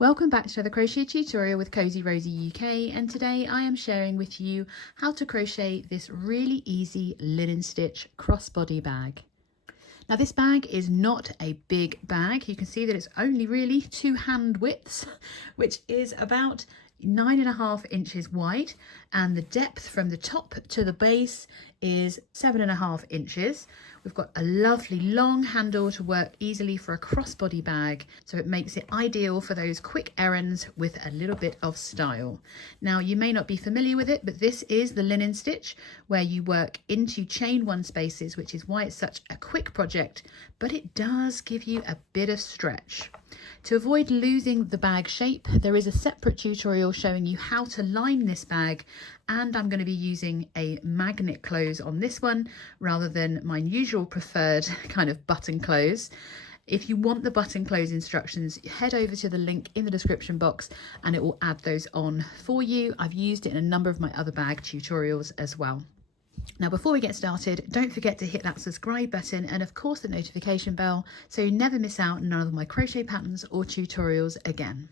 Welcome back to the crochet tutorial with Cozy Rosie UK, and today I am sharing with you how to crochet this really easy linen stitch crossbody bag. Now this bag is not a big bag. You can see that it's only really 2 hand widths, which is about 9.5 inches wide, and the depth from the top to the base is 7.5 inches. We've got a lovely long handle to work easily for a crossbody bag, so it makes it ideal for those quick errands with a little bit of style. Now you may not be familiar with it, but this is the linen stitch where you work into chain 1 spaces, which is why it's such a quick project, but it does give you a bit of stretch. To avoid losing the bag shape, there is a separate tutorial showing you how to line this bag, and I'm going to be using a magnet close on this one rather than my usual preferred kind of button close. If you want the button close instructions, head over to the link in the description box and it will add those on for you. I've used it in a number of my other bag tutorials as well. Now before we get started, don't forget to hit that subscribe button and of course the notification bell so you never miss out on none of my crochet patterns or tutorials again.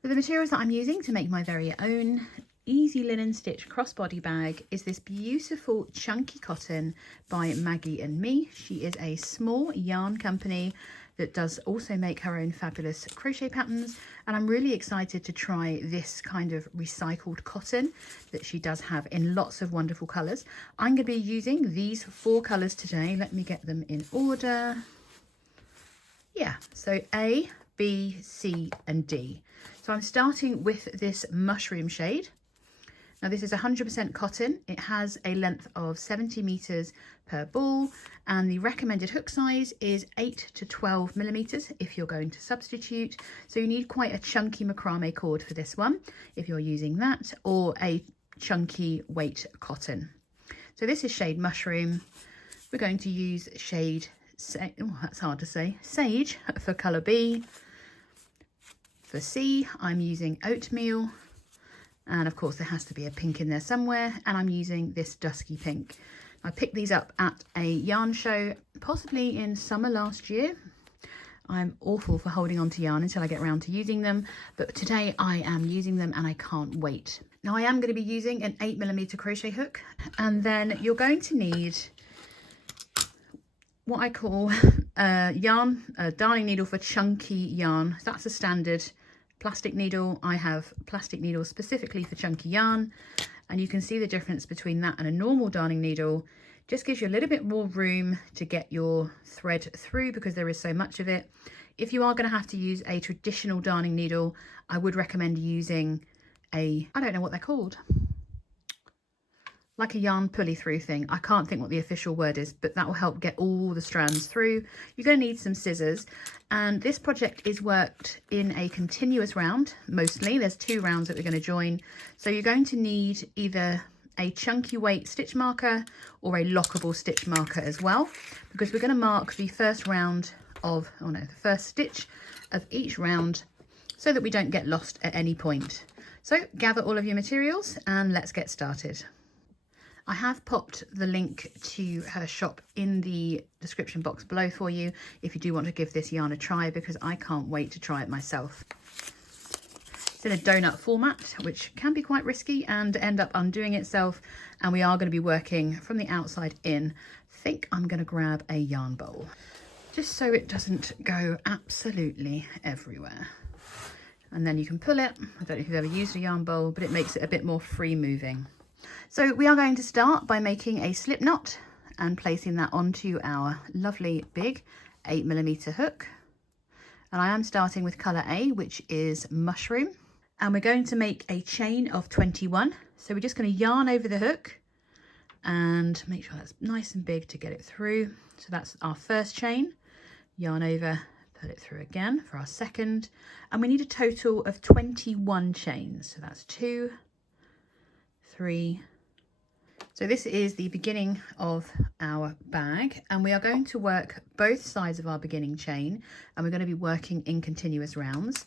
For the materials that I'm using to make my very own easy linen stitch crossbody bag is this beautiful chunky cotton by Maggie and Me. She is a small yarn company that does also make her own fabulous crochet patterns, and I'm really excited to try this kind of recycled cotton that she does have in lots of wonderful colours. I'm going to be using these 4 colours today. Let me get them in order. Yeah, so A, B, C and D. So I'm starting with this mushroom shade. Now this is 100% cotton. It has a length of 70 meters per ball, and the recommended hook size is 8 to 12 millimeters if you're going to substitute. So you need quite a chunky macrame cord for this one if you're using that, or a chunky weight cotton. So this is shade mushroom. We're going to use shade, that's hard to say, sage for color B. For C, I'm using oatmeal. And of course there has to be a pink in there somewhere, and I'm using this dusky pink. I picked these up at a yarn show, possibly in summer last year. I'm awful for holding on to yarn until I get around to using them, but today I am using them and I can't wait. Now I am going to be using an 8mm crochet hook, and then you're going to need what I call a darning needle for chunky yarn. That's a standard plastic needle. I have plastic needles specifically for chunky yarn, and you can see the difference between that and a normal darning needle. Just gives you a little bit more room to get your thread through because there is so much of it. If you are going to have to use a traditional darning needle, I would recommend using I don't know what they're called, like a yarn pulley through thing. I can't think what the official word is, but that will help get all the strands through. You're going to need some scissors, and this project is worked in a continuous round mostly. There's 2 rounds that we're going to join, so you're going to need either a chunky weight stitch marker or a lockable stitch marker as well, because we're going to mark the first round of, the first stitch of each round so that we don't get lost at any point. So gather all of your materials and let's get started. I have popped the link to her shop in the description box below for you if you do want to give this yarn a try, because I can't wait to try it myself. It's in a donut format, which can be quite risky and end up undoing itself, and we are going to be working from the outside in. I think I'm going to grab a yarn bowl just so it doesn't go absolutely everywhere. And then you can pull it. I don't know if you've ever used a yarn bowl, but it makes it a bit more free moving. So we are going to start by making a slip knot and placing that onto our lovely big 8mm hook. And I am starting with colour A, which is mushroom. And we're going to make a chain of 21. So we're just going to yarn over the hook and make sure that's nice and big to get it through. So that's our first chain. Yarn over, put it through again for our second. And we need a total of 21 chains. So that's 2, 3. So this is the beginning of our bag, and we are going to work both sides of our beginning chain, and we're going to be working in continuous rounds.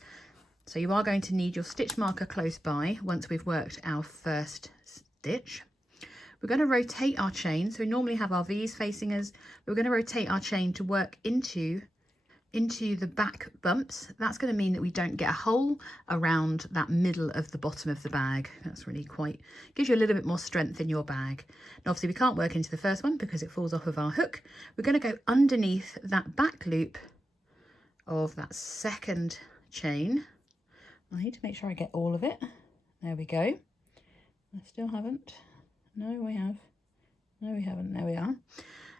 So you are going to need your stitch marker close by once we've worked our first stitch. We're going to rotate our chain. So we normally have our V's facing us. We're going to rotate our chain to work into into the back bumps, that's going to mean that we don't get a hole around that middle of the bottom of the bag. That's really gives you a little bit more strength in your bag. Now obviously we can't work into the first one because it falls off of our hook. We're going to go underneath that back loop of that second chain. I need to make sure I get all of it. There we go. I still haven't. No, we have. No, we haven't. There we are.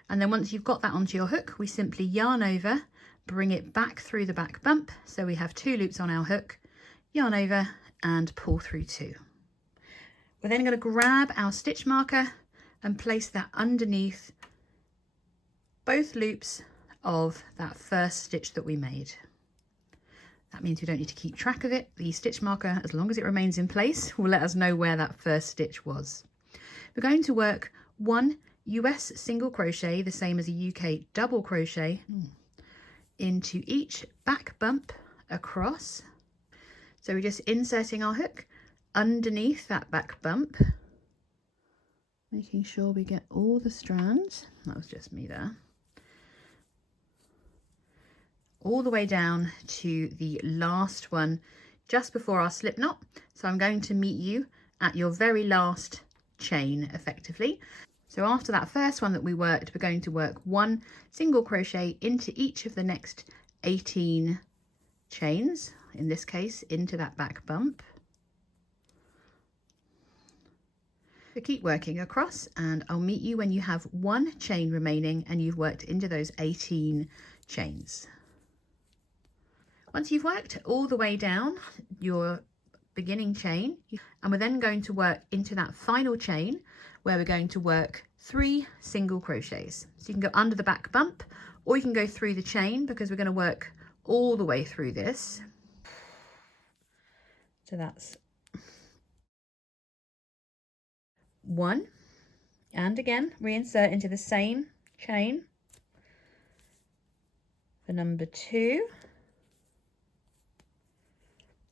And then once you've got that onto your hook, we simply yarn over, bring it back through the back bump. So we have 2 loops on our hook, yarn over and pull through 2. We're then going to grab our stitch marker and place that underneath both loops of that first stitch that we made. That means we don't need to keep track of it. The stitch marker, as long as it remains in place, will let us know where that first stitch was. We're going to work 1 US single crochet, the same as a UK double crochet, into each back bump across. So we're just inserting our hook underneath that back bump, making sure we get all the strands. That was just me there. All the way down to the last one just before our slip knot. So I'm going to meet you at your very last chain effectively. So after that first one that we worked, we're going to work 1 single crochet into each of the next 18 chains, in this case into that back bump. So keep working across and I'll meet you when you have 1 chain remaining and you've worked into those 18 chains. Once you've worked all the way down your beginning chain, and we're then going to work into that final chain where we're going to work 3 single crochets. So you can go under the back bump or you can go through the chain because we're going to work all the way through this. So that's 1, and again reinsert into the same chain for number 2.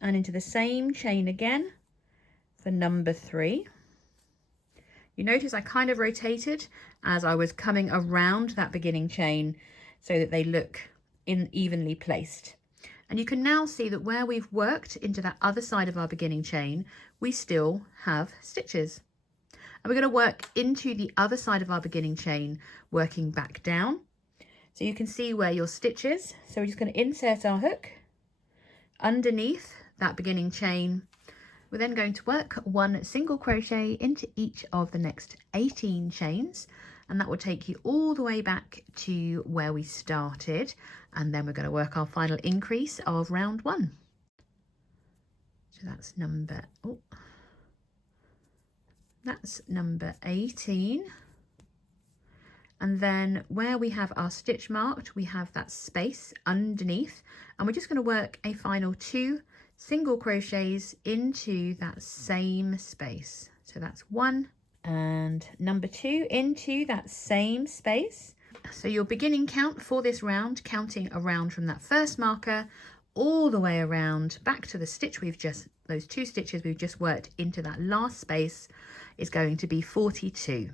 And into the same chain again for number 3. You notice I kind of rotated as I was coming around that beginning chain so that they look evenly placed. And you can now see that where we've worked into that other side of our beginning chain, we still have stitches. And we're going to work into the other side of our beginning chain, working back down. So you can see where your stitch is. So we're just going to insert our hook underneath that beginning chain. We're then going to work 1 single crochet into each of the next 18 chains, and that will take you all the way back to where we started, and then we're going to work our final increase of round 1. So that's number 18. And then where we have our stitch marked, we have that space underneath, and we're just going to work a final 2 single crochets into that same space. So that's 1 and number 2 into that same space. So your beginning count for this round, counting around from that first marker all the way around back to the stitch those 2 stitches we've just worked into that last space, is going to be 42.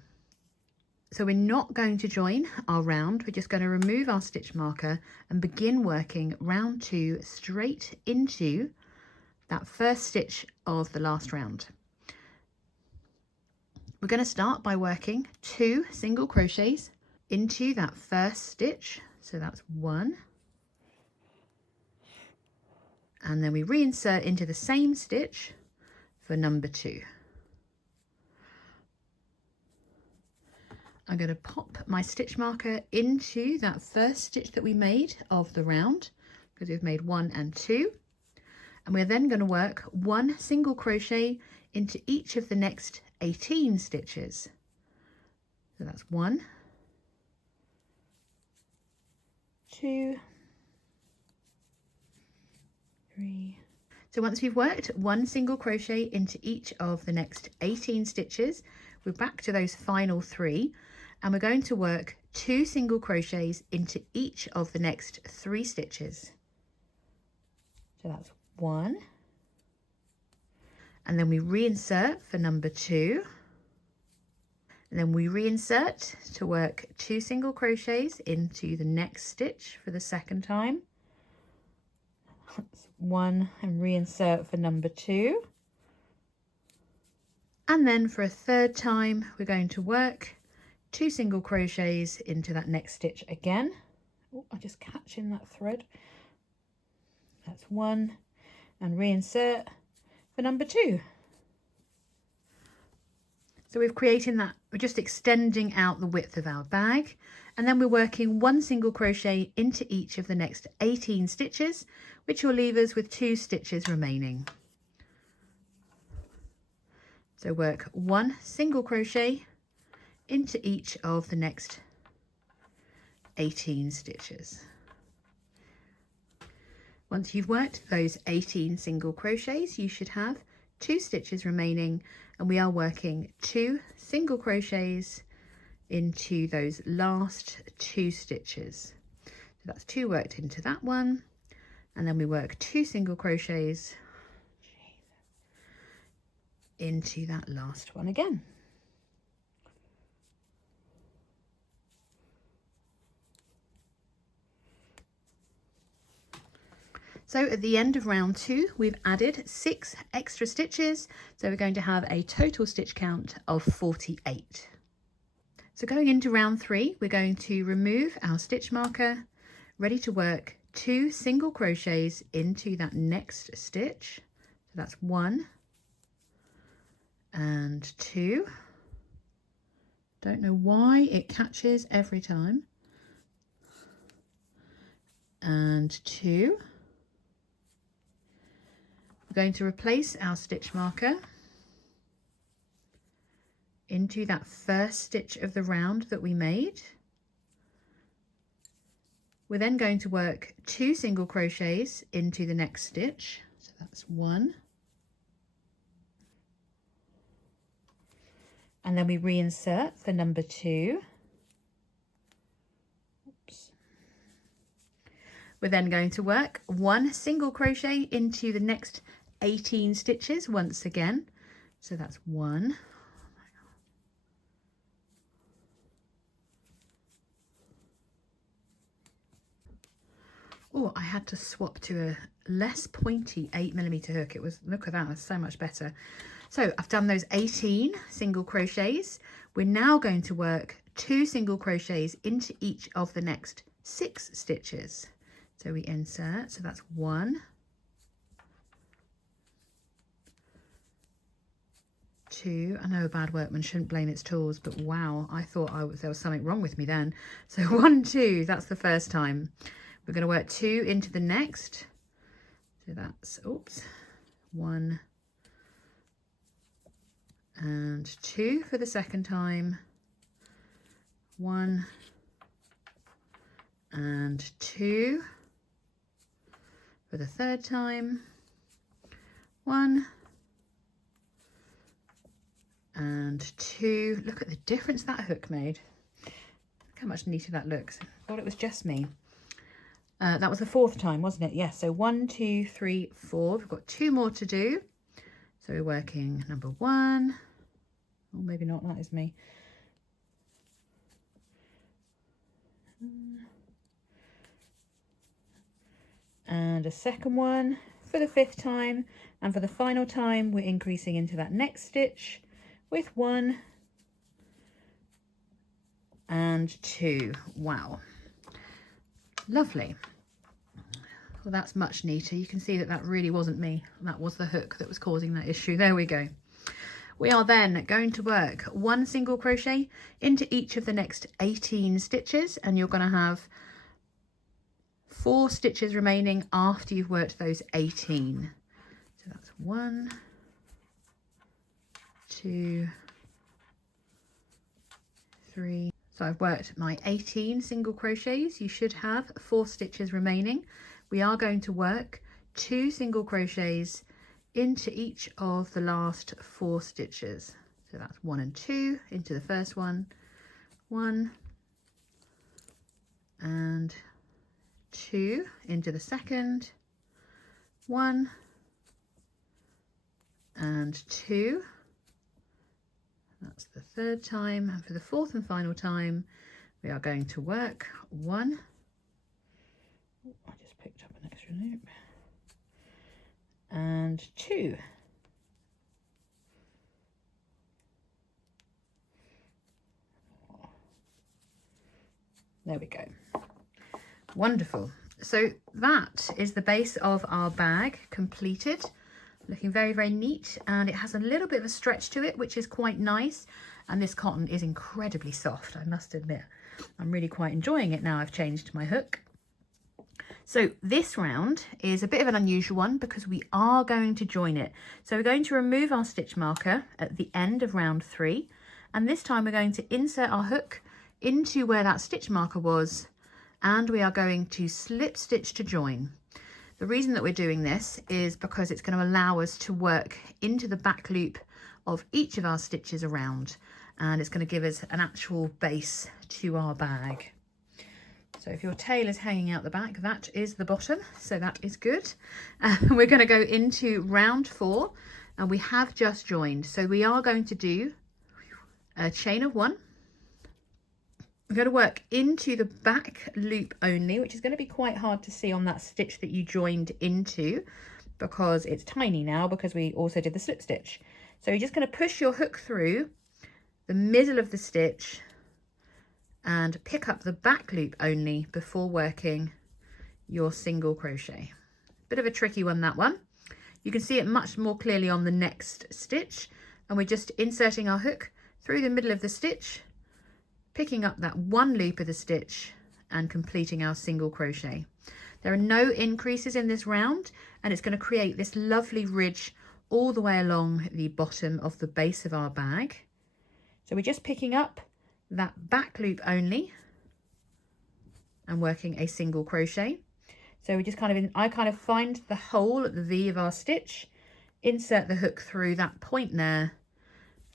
So we're not going to join our round, we're just going to remove our stitch marker and begin working round 2 straight into that first stitch of the last round. We're going to start by working 2 single crochets into that first stitch. So that's 1. And then we reinsert into the same stitch for number 2. I'm going to pop my stitch marker into that first stitch that we made of the round, because we've made 1 and 2. And we're then going to work 1 single crochet into each of the next 18 stitches. So that's 1, 2, 3. So once we've worked 1 single crochet into each of the next 18 stitches, we're back to those final 3, and we're going to work 2 single crochets into each of the next 3 stitches. So that's 1, and then we reinsert for number 2, and then we reinsert to work 2 single crochets into the next stitch for the second time, That's 1 and reinsert for number 2. And then for a third time, we're going to work 2 single crochets into that next stitch again. Oh, I'm just catching that thread. That's 1 and reinsert for number 2. So we're creating that, we're just extending out the width of our bag, and then we're working 1 single crochet into each of the next 18 stitches, which will leave us with 2 stitches remaining. So work 1 single crochet into each of the next 18 stitches. Once you've worked those 18 single crochets, you should have 2 stitches remaining, and we are working 2 single crochets into those last 2 stitches. So that's 2 worked into that one, and then we work 2 single crochets into that last one again. So at the end of round 2, we've added 6 extra stitches. So we're going to have a total stitch count of 48. So going into round 3, we're going to remove our stitch marker, ready to work 2 single crochets into that next stitch. So that's 1 and 2. Don't know why it catches every time. And 2. We're going to replace our stitch marker into that first stitch of the round that we made. We're then going to work 2 single crochets into the next stitch. So that's 1. And then we reinsert for number 2. Oops. We're then going to work 1 single crochet into the next 18 stitches once again. So that's 1. Oh, I had to swap to a less pointy 8mm hook. It was, look at that, that's so much better. So I've done those 18 single crochets. We're now going to work 2 single crochets into each of the next 6 stitches. So we insert, so that's 1, 2. I know a bad workman shouldn't blame its tools, but wow, I thought there was something wrong with me then. So 1, 2, that's the first time. We're going to work 2 into the next. So that's, oops, 1 and 2 for the second time. 1 and 2 for the third time. 1 and 2. Look at the difference that hook made. Look how much neater that looks. I thought it was just me. That was the 4th time, wasn't it? Yes, so 1, 2, 3, 4. We've got 2 more to do. So we're working number 1. Or maybe not, that is me. And a second one for the 5th time. And for the final time, we're increasing into that next stitch with 1 and 2. Wow. Lovely. Well, that's much neater. You can see that that really wasn't me. That was the hook that was causing that issue. There we go. We are then going to work 1 single crochet into each of the next 18 stitches, and you're going to have 4 stitches remaining after you've worked those 18. So that's 1, 2, 3. So I've worked my 18 single crochets. You should have 4 stitches remaining. We are going to work 2 single crochets into each of the last 4 stitches. So that's 1 and 2 into the first one, 1 and 2 into the second, 1 and 2. That's the 3rd time, and for the 4th and final time we are going to work 1. Oh, I just picked up an extra loop. and 2. There we go. Wonderful. So that is the base of our bag completed. Looking very, very neat, and it has a little bit of a stretch to it, which is quite nice. And this cotton is incredibly soft, I must admit. I'm really quite enjoying it now I've changed my hook. So this round is a bit of an unusual one because we are going to join it. So we're going to remove our stitch marker at the end of round 3, and this time we're going to insert our hook into where that stitch marker was, and we are going to slip stitch to join. The reason that we're doing this is because it's going to allow us to work into the back loop of each of our stitches around, and it's going to give us an actual base to our bag. So if your tail is hanging out the back, that is the bottom, so that is good. We're going to go into round 4, and we have just joined. So we are going to do a chain of 1. We're going to work into the back loop only, which is going to be quite hard to see on that stitch that you joined into because it's tiny now because we also did the slip stitch. So you're just going to push your hook through the middle of the stitch and pick up the back loop only before working your single crochet. Bit of a tricky one, that one. You can see it much more clearly on the next stitch, and we're just inserting our hook through the middle of the stitch, picking up that one loop of the stitch and completing our single crochet. There are no increases in this round, and it's going to create this lovely ridge all the way along the bottom of the base of our bag. So we're just picking up that back loop only and working a single crochet. So we just I kind of find the hole at the V of our stitch, insert the hook through that point there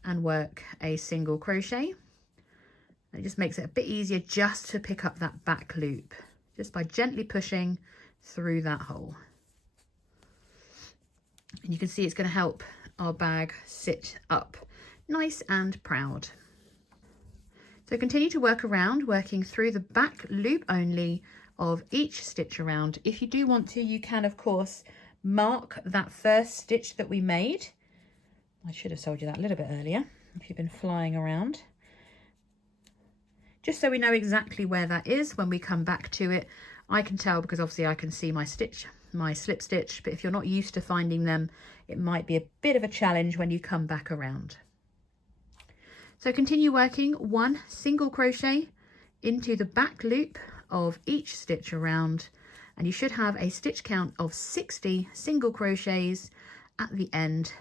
and work a single crochet. It just makes it a bit easier just to pick up that back loop, just by gently pushing through that hole. And you can see it's going to help our bag sit up nice and proud. So continue to work around, working through the back loop only of each stitch around. If you do want to, you can of course mark that first stitch that we made. I should have told you that a little bit earlier if you've been flying around. Just so we know exactly where that is when we come back to it. I can tell because obviously I can see my stitch, my slip stitch, but if you're not used to finding them, it might be a bit of a challenge when you come back around. So continue working 1 single crochet into the back loop of each stitch around, and you should have a stitch count of 60 single crochets at the end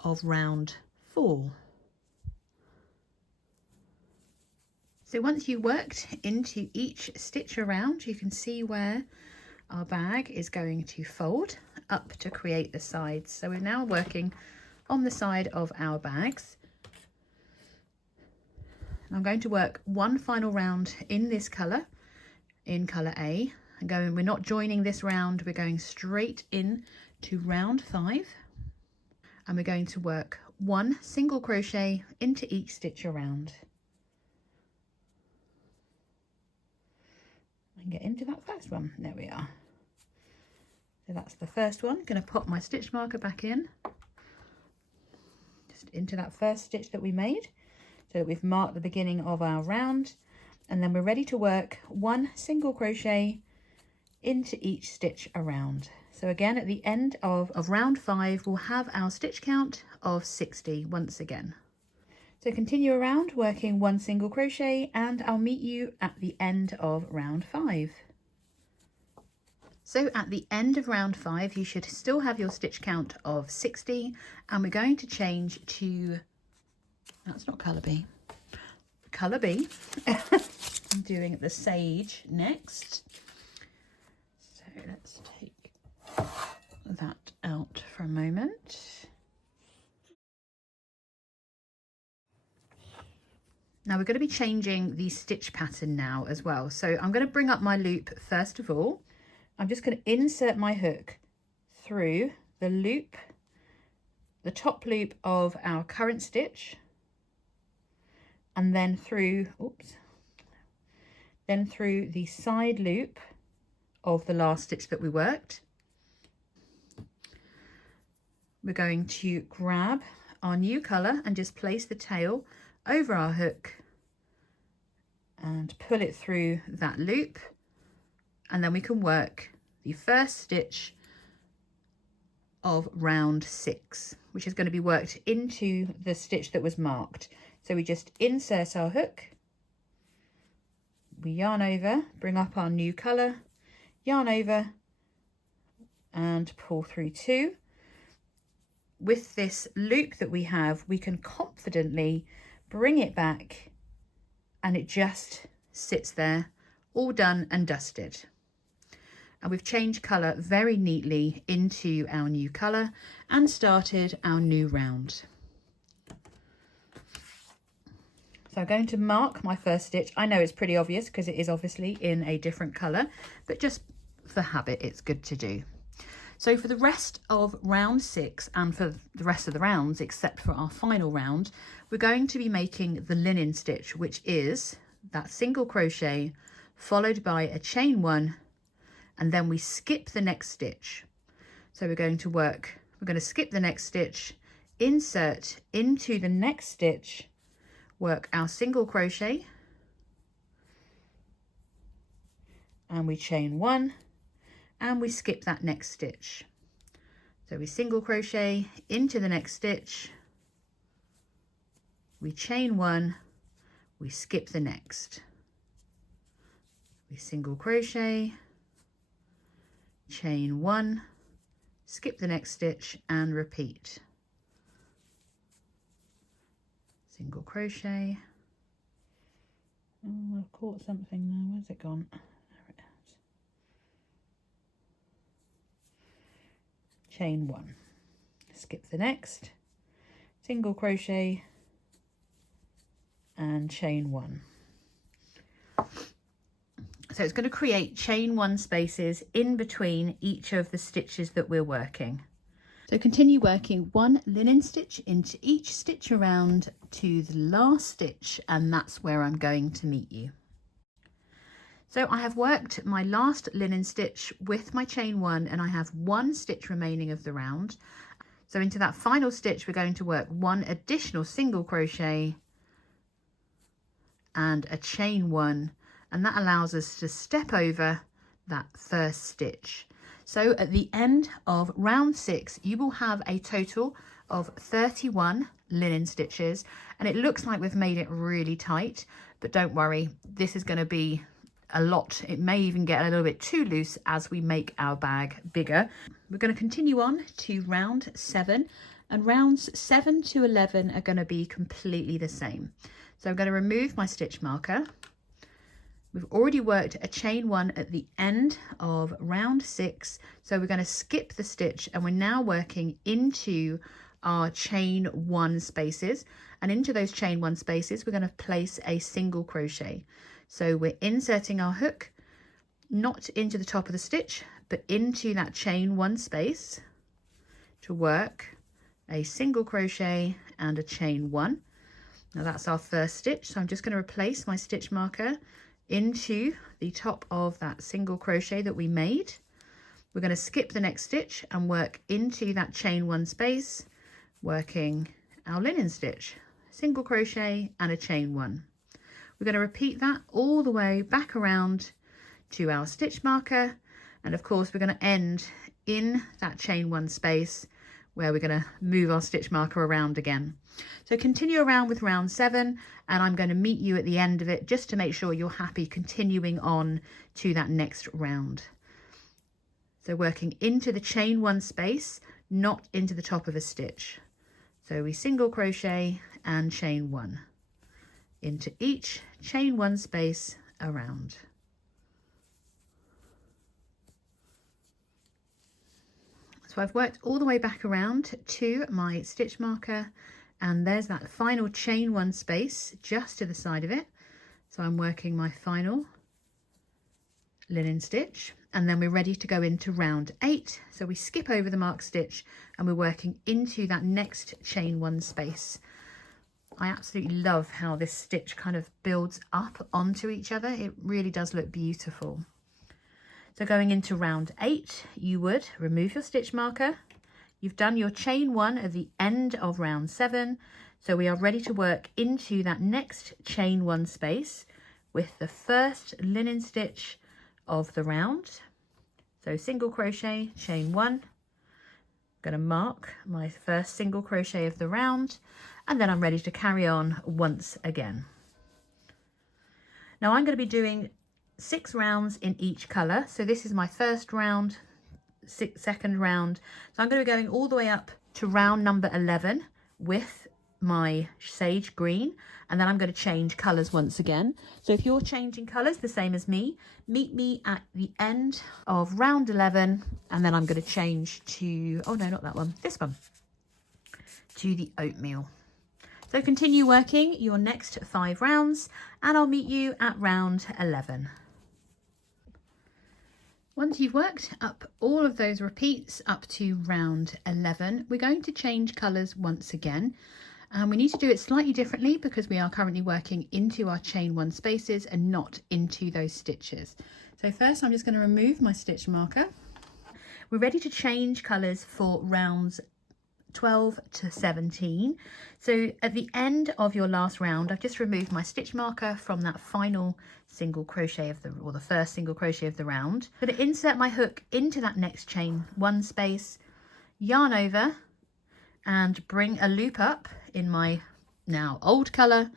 of round 4. So once you worked into each stitch around, you can see where our bag is going to fold up to create the sides. So we're now working on the side of our bags. I'm going to work one final round in this colour, in colour A. We're not joining this round, we're going straight in to round 5. And we're going to work 1 single crochet into each stitch around. And get into that first one. There we are. So that's the first one. Going to pop my stitch marker back in, just into that first stitch that we made, so that we've marked the beginning of our round, and then we're ready to work 1 single crochet into each stitch around. So again, at the end of round 5, we'll have our stitch count of 60 once again. So continue around working 1 single crochet, and I'll meet you at the end of round 5. So at the end of round 5, you should still have your stitch count of 60, and we're going to change to, that's not colour B, colour B. I'm doing the sage next. So let's take that out for a moment. Now we're going to be changing the stitch pattern now as well. So I'm going to bring up my loop first of all. I'm just going to insert my hook through the loop, the top loop of our current stitch, and then through, then through the side loop of the last stitch that we worked. we're going to grab our new colour and just place the tail over our hook and pull it through that loop, and then we can work the first stitch of round 6, which is going to be worked into the stitch that was marked. So we just insert our hook, we yarn over, bring up our new colour, yarn over and pull through 2. With this loop that we have, we can confidently bring it back and it just sits there, all done and dusted. And we've changed colour very neatly into our new colour and started our new round. So I'm going to mark my first stitch. I know it's pretty obvious because it is obviously in a different colour, but just for habit, it's good to do. So for the rest of round 6 and for the rest of the rounds, except for our final round, we're going to be making the linen stitch, which is that single crochet followed by a chain 1, and then we skip the next stitch. So we're going to skip the next stitch, insert into the next stitch, work our single crochet, and we chain 1, and we skip that next stitch. So we single crochet into the next stitch, we chain 1, we skip the next, we single crochet, chain 1, skip the next stitch and repeat. Single crochet. Oh, I've caught something there. Where's it gone? There it is. Chain 1, skip the next, single crochet and chain 1. So it's going to create chain 1 spaces in between each of the stitches that we're working. So continue working 1 linen stitch into each stitch around to the last stitch, and that's where I'm going to meet you. So I have worked my last linen stitch with my chain 1, and I have 1 stitch remaining of the round. So into that final stitch, we're going to work 1 additional single crochet and a chain 1, and that allows us to step over that first stitch. So at the end of round 6, you will have a total of 31 linen stitches, and it looks like we've made it really tight, but don't worry, this is going to be a lot. It may even get a little bit too loose as we make our bag bigger. We're going to continue on to round 7, and rounds 7 to 11 are going to be completely the same. So I'm going to remove my stitch marker. We've already worked a chain 1 at the end of round 6, so we're going to skip the stitch, and we're now working into our chain 1 spaces, and into those chain 1 spaces we're going to place a single crochet. So we're inserting our hook not into the top of the stitch but into that chain 1 space to work a single crochet and a chain 1. Now that's our first stitch, so I'm just going to replace my stitch marker into the top of that single crochet that we made. We're going to skip the next stitch and work into that chain 1 space, working our linen stitch, single crochet and a chain 1. We're going to repeat that all the way back around to our stitch marker, and of course we're going to end in that chain 1 space where we're going to move our stitch marker around again. So continue around with round 7, and I'm going to meet you at the end of it just to make sure you're happy continuing on to that next round. So working into the chain 1 space, not into the top of a stitch. So we single crochet and chain 1 into each chain 1 space around. So I've worked all the way back around to my stitch marker, and there's that final chain 1 space just to the side of it. So I'm working my final linen stitch, and then we're ready to go into round 8. So we skip over the marked stitch and we're working into that next chain 1 space. I absolutely love how this stitch kind of builds up onto each other. It really does look beautiful. So going into round 8, you would remove your stitch marker, you've done your chain 1 at the end of round 7. So we are ready to work into that next chain 1 space with the first linen stitch of the round. So single crochet, chain 1. I'm going to mark my first single crochet of the round, and then I'm ready to carry on once again. Now I'm going to be doing 6 rounds in each colour. So this is my first round, second round. So I'm going to be going all the way up to round number 11 with my sage green, and then I'm going to change colours once again. So if you're changing colours the same as me, meet me at the end of round 11, and then I'm going to change to, oh no, not that one, this one, to the oatmeal. So continue working your next 5 rounds, and I'll meet you at round 11. Once you've worked up all of those repeats up to round 11, we're going to change colours once again. And we need to do it slightly differently because we are currently working into our chain 1 spaces and not into those stitches. So first I'm just going to remove my stitch marker. We're ready to change colours for rounds 12 to 17. So at the end of your last round, I've just removed my stitch marker from that final single crochet of the first single crochet of the round. I'm going to insert my hook into that next chain 1 space, yarn over, and bring a loop up in my now old colour.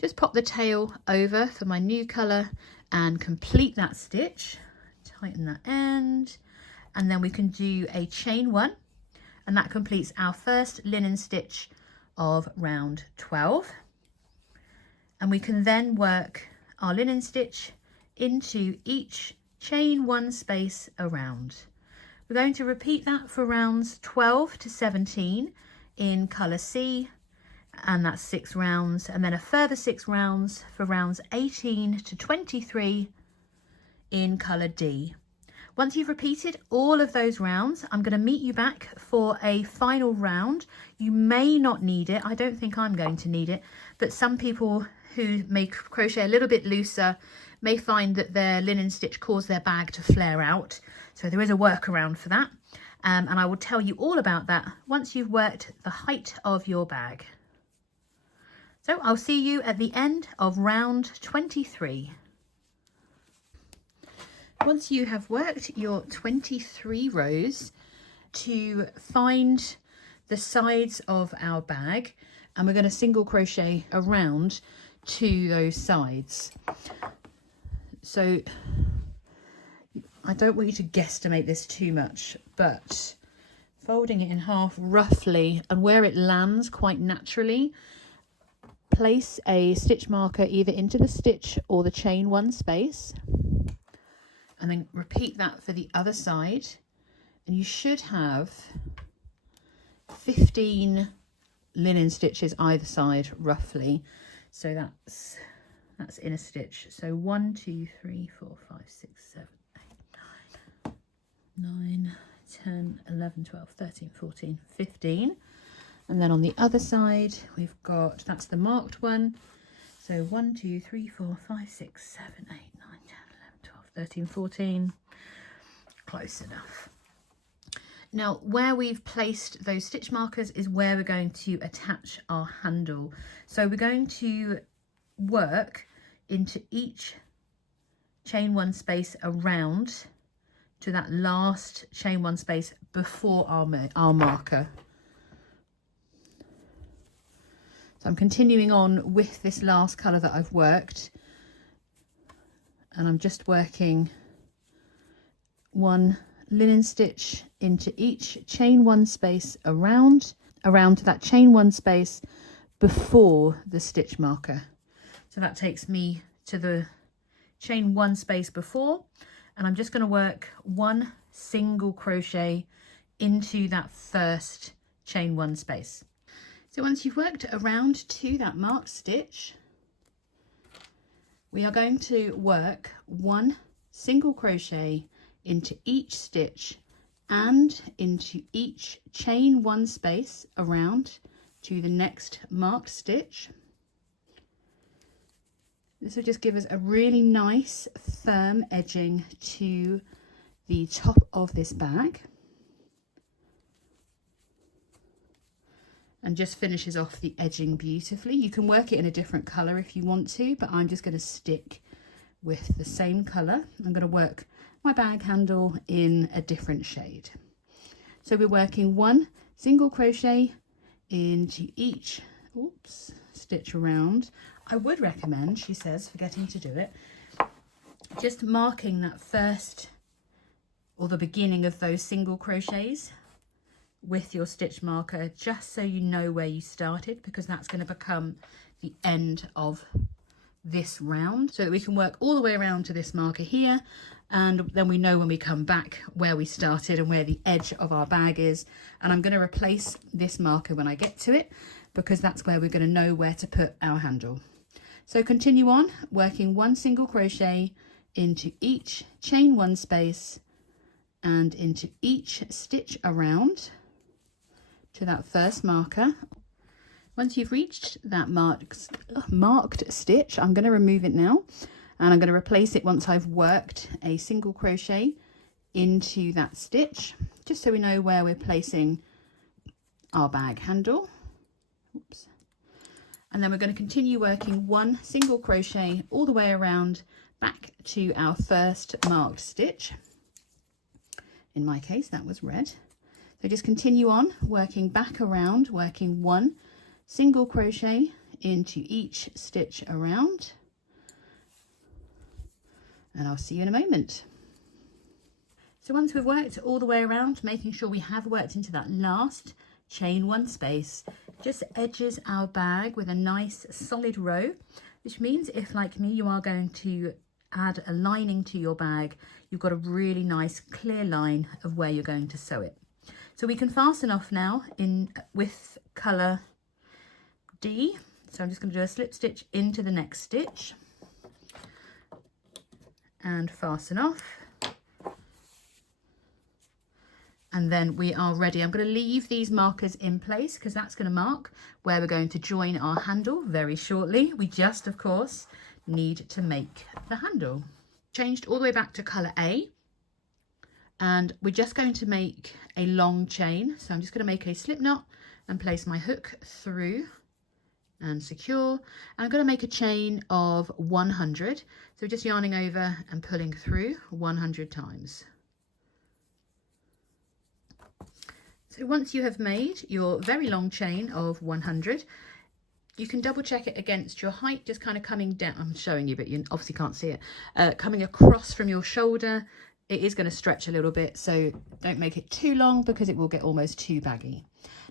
Just pop the tail over for my new colour and complete that stitch. Tighten that end, and then we can do a chain 1, and that completes our first linen stitch of round 12. And we can then work our linen stitch into each chain 1 space around. We're going to repeat that for rounds 12 to 17 in colour C, and that's 6 rounds, and then a further 6 rounds for rounds 18 to 23 in colour D. Once you've repeated all of those rounds, I'm going to meet you back for a final round. You may not need it. I don't think I'm going to need it, but some people who may crochet a little bit looser may find that their linen stitch causes their bag to flare out. So there is a workaround for that. And I will tell you all about that once you've worked the height of your bag. So I'll see you at the end of round 23. Once you have worked your 23 rows, to find the sides of our bag, and we're going to single crochet around to those sides. So I don't want you to guesstimate this too much, but folding it in half roughly, and where it lands quite naturally, place a stitch marker either into the stitch or the chain 1 space, and then repeat that for the other side, and you should have 15 linen stitches either side roughly. So that's in a stitch. So 1, 2, 3, 4, 5, 6, 7, 8, 9, 10, 11, 12, 13, 14, 15. And then on the other side, we've got, that's the marked one. So 1, 2, 3, 4, 5, 6, 7, 8, 9, 10, 11, 12, 13, 14. Close enough. Now, where we've placed those stitch markers is where we're going to attach our handle. So we're going to work into each chain 1 space around to that last chain 1 space before our marker. So I'm continuing on with this last colour that I've worked, and I'm just working 1 linen stitch into each chain 1 space around to that chain 1 space before the stitch marker. So that takes me to the chain 1 space before, and I'm just going to work 1 single crochet into that first chain 1 space. So once you've worked around to that marked stitch, we are going to work 1 single crochet into each stitch and into each chain 1 space around to the next marked stitch. This will just give us a really nice firm edging to the top of this bag. and just finishes off the edging beautifully. You can work it in a different colour if you want to, but I'm just going to stick with the same colour. I'm going to work my bag handle in a different shade. So we're working 1 single crochet into each stitch around. I would recommend, she says, forgetting to do it, just marking that first or the beginning of those single crochets with your stitch marker, just so you know where you started, because that's going to become the end of this round, so that we can work all the way around to this marker here, and then we know when we come back where we started and where the edge of our bag is. And I'm going to replace this marker when I get to it, because that's where we're going to know where to put our handle. So continue on working 1 single crochet into each, chain 1 space and into each stitch around to that first marker. Once you've reached that marked stitch, I'm going to remove it now, and I'm going to replace it once I've worked a single crochet into that stitch, just so we know where we're placing our bag handle. Oops. And then we're going to continue working 1 single crochet all the way around back to our first marked stitch. In my case, that was red. So just continue on working back around, working 1 single crochet into each stitch around, and I'll see you in a moment. So once we've worked all the way around, making sure we have worked into that last chain 1 space, just edges our bag with a nice solid row, which means if, like me, you are going to add a lining to your bag, you've got a really nice clear line of where you're going to sew it. So we can fasten off now with colour D. So I'm just going to do a slip stitch into the next stitch and fasten off. And then we are ready. I'm going to leave these markers in place because that's going to mark where we're going to join our handle very shortly. We just, of course, need to make the handle. Changed all the way back to colour A. And we're just going to make a long chain. So I'm just going to make a slip knot and place my hook through and secure. And I'm going to make a chain of 100. So just yarning over and pulling through 100 times. So once you have made your very long chain of 100, you can double check it against your height, just kind of coming down. I'm showing you, but you obviously can't see it. Coming across from your shoulder. It is going to stretch a little bit, so don't make it too long because it will get almost too baggy.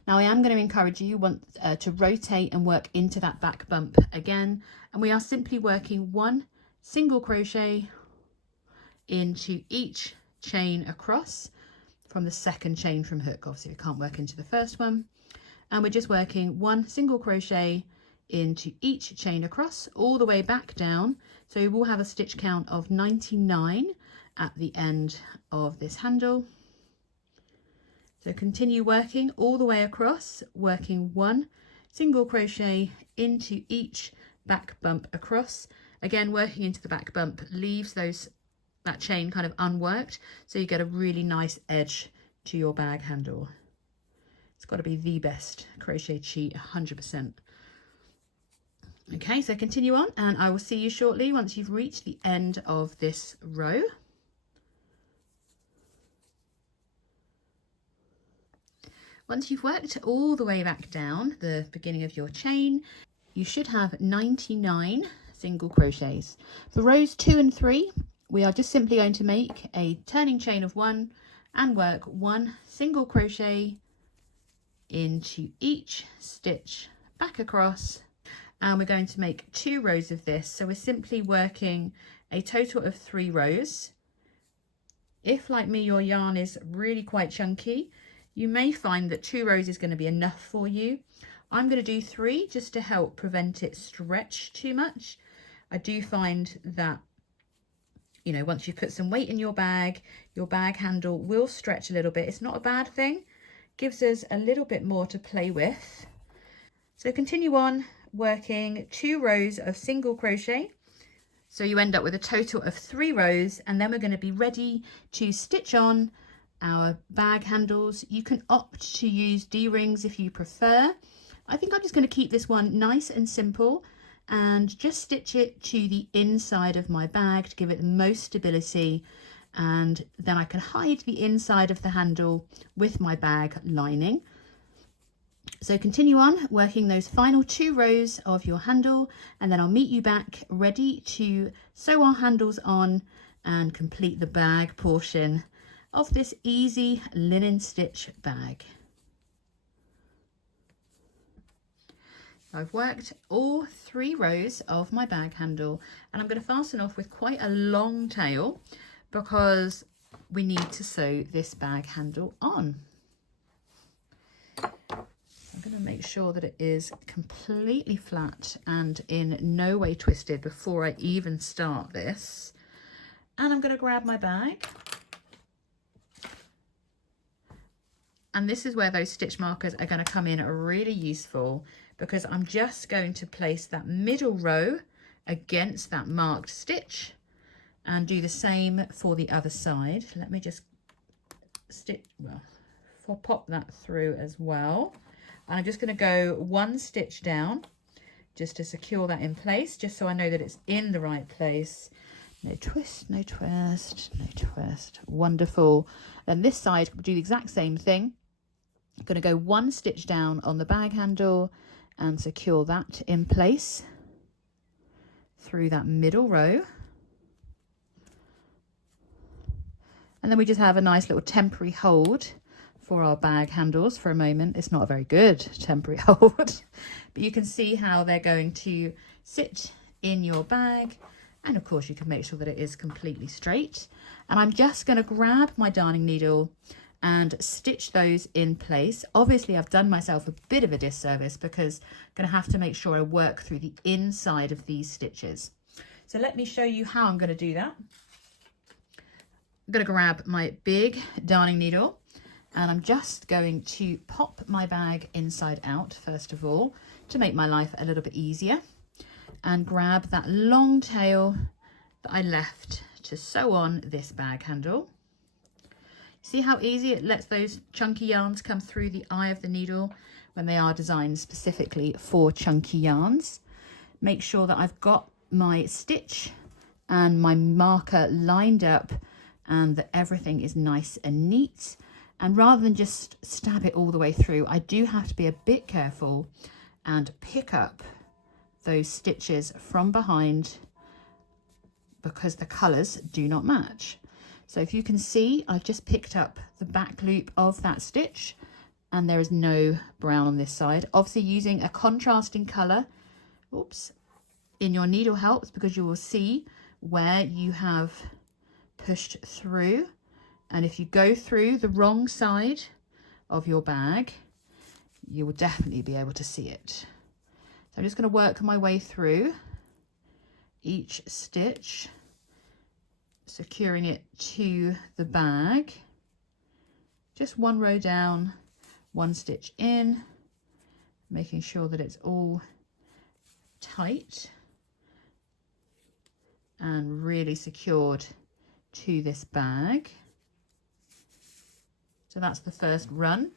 Now I am going to encourage you to rotate and work into that back bump again, and we are simply working 1 single crochet into each chain across from the second chain from hook. Obviously we can't work into the first one, and we're just working 1 single crochet into each chain across all the way back down, so you will have a stitch count of 99 at the end of this handle. So continue working all the way across, working 1 single crochet into each back bump across. Again, working into the back bump leaves that chain kind of unworked, so you get a really nice edge to your bag handle. It's got to be the best crochet cheat, 100%. Okay, so continue on, and I will see you shortly once you've reached the end of this row. Once you've worked all the way back down the beginning of your chain, you should have 99 single crochets. For rows 2 and 3, we are just simply going to make a turning chain of 1 and work 1 single crochet into each stitch back across, and we're going to make 2 rows of this. So we're simply working a total of 3 rows. If, like me, your yarn is really quite chunky, you may find that 2 rows is going to be enough for you. I'm going to do 3 just to help prevent it stretch too much. I do find that, you know, once you've put some weight in your bag handle will stretch a little bit. It's not a bad thing. Gives us a little bit more to play with. So continue on working 2 rows of single crochet. So you end up with a total of 3 rows, and then we're going to be ready to stitch on our bag handles. You can opt to use D-rings if you prefer. I think I'm just going to keep this one nice and simple and just stitch it to the inside of my bag to give it the most stability, and then I can hide the inside of the handle with my bag lining. So continue on working those final 2 rows of your handle, and then I'll meet you back ready to sew our handles on and complete the bag portion of this easy linen stitch bag. I've worked all 3 rows of my bag handle, and I'm going to fasten off with quite a long tail because we need to sew this bag handle on. I'm going to make sure that it is completely flat and in no way twisted before I even start this. And I'm going to grab my bag. And this is where those stitch markers are going to come in really useful, because I'm just going to place that middle row against that marked stitch and do the same for the other side. Let me just pop that through as well. And I'm just going to go 1 stitch down just to secure that in place, just so I know that it's in the right place. No twist, no twist, no twist. Wonderful. And this side, we'll do the exact same thing. I'm going to go 1 stitch down on the bag handle and secure that in place through that middle row. And then we just have a nice little temporary hold for our bag handles for a moment. It's not a very good temporary hold, but you can see how they're going to sit in your bag. And of course you can make sure that it is completely straight. And I'm just going to grab my darning needle and stitch those in place. Obviously I've done myself a bit of a disservice because I'm going to have to make sure I work through the inside of these stitches. So let me show you how I'm going to do that. I'm going to grab my big darning needle, and I'm just going to pop my bag inside out first of all to make my life a little bit easier, and grab that long tail that I left to sew on this bag handle. See how easy it lets those chunky yarns come through the eye of the needle when they are designed specifically for chunky yarns. Make sure that I've got my stitch and my marker lined up and that everything is nice and neat. And rather than just stab it all the way through, I do have to be a bit careful and pick up those stitches from behind because the colours do not match. So if you can see, I've just picked up the back loop of that stitch and there is no brown on this side. Obviously using a contrasting colour, in your needle helps, because you will see where you have pushed through. And if you go through the wrong side of your bag, you will definitely be able to see it. So I'm just going to work my way through each stitch, securing it to the bag. Just 1 row down, 1 stitch in, making sure that it's all tight and really secured to this bag. So that's the first run,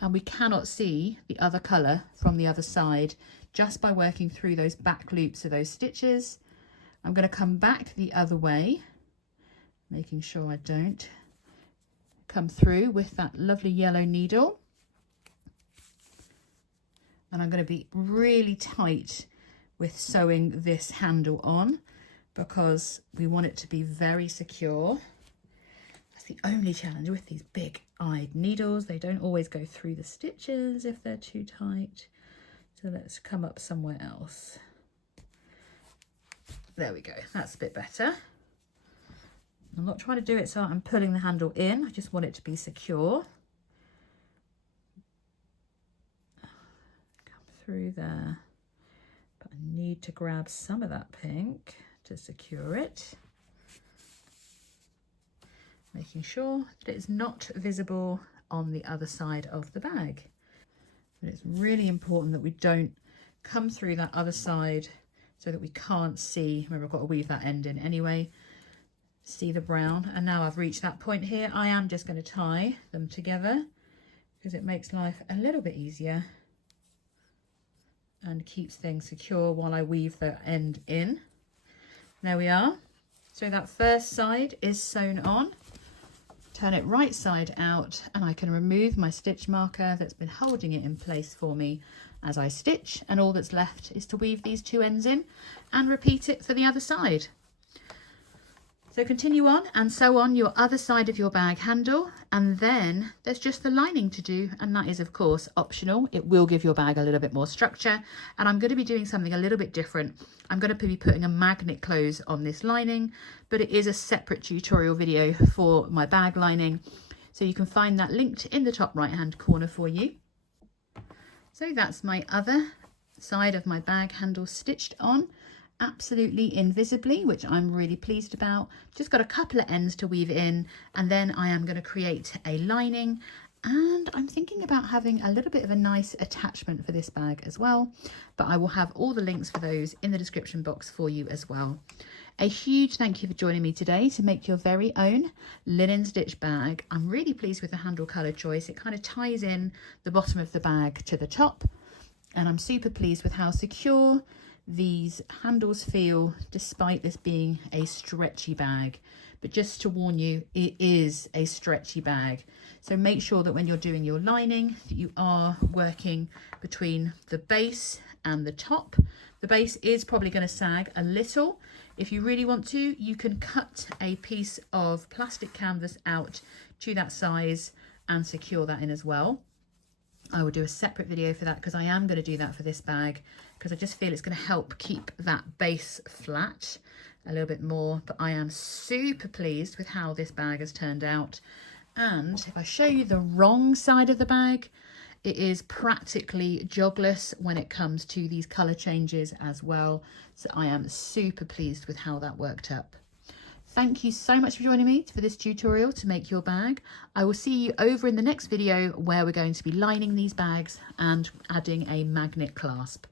and we cannot see the other colour from the other side just by working through those back loops of those stitches. I'm going to come back the other way, making sure I don't come through with that lovely yellow needle. And I'm going to be really tight with sewing this handle on because we want it to be very secure. That's the only challenge with these big-eyed needles. They don't always go through the stitches if they're too tight. So let's come up somewhere else. There we go, that's a bit better. I'm not trying to do it so I'm pulling the handle in, I just want it to be secure. Come through there, but I need to grab some of that pink to secure it. Making sure that it's not visible on the other side of the bag. But it's really important that we don't come through that other side so that we can't see. Remember, I've got to weave that end in anyway. See the brown. And now I've reached that point here, I am just going to tie them together because it makes life a little bit easier. and keeps things secure while I weave the end in. There we are. So that first side is sewn on. Turn it right side out and I can remove my stitch marker that's been holding it in place for me as I stitch, and all that's left is to weave these two ends in and repeat it for the other side. So continue on and sew on your other side of your bag handle, and then there's just the lining to do, and that is of course optional. It will give your bag a little bit more structure, and I'm going to be doing something a little bit different. I'm going to be putting a magnet close on this lining, but it is a separate tutorial video for my bag lining, so you can find that linked in the top right hand corner for you. So that's my other side of my bag handle stitched on, absolutely invisibly, which I'm really pleased about. Just got a couple of ends to weave in, and then I am going to create a lining, and I'm thinking about having a little bit of a nice attachment for this bag as well, but I will have all the links for those in the description box for you as well. A huge thank you for joining me today to make your very own linen stitch bag. I'm really pleased with the handle colour choice. It kind of ties in the bottom of the bag to the top, and I'm super pleased with how secure these handles feel despite this being a stretchy bag. But just to warn you, it is a stretchy bag, so make sure that when you're doing your lining that you are working between the base and the top. The base is probably going to sag a little. If you really want to, you can cut a piece of plastic canvas out to that size and secure that in as well. I will do a separate video for that because I am going to do that for this bag, because I just feel it's going to help keep that base flat a little bit more. But I am super pleased with how this bag has turned out. And if I show you the wrong side of the bag, it is practically jogless when it comes to these colour changes as well. So I am super pleased with how that worked up. Thank you so much for joining me for this tutorial to make your bag. I will see you over in the next video where we're going to be lining these bags and adding a magnet clasp.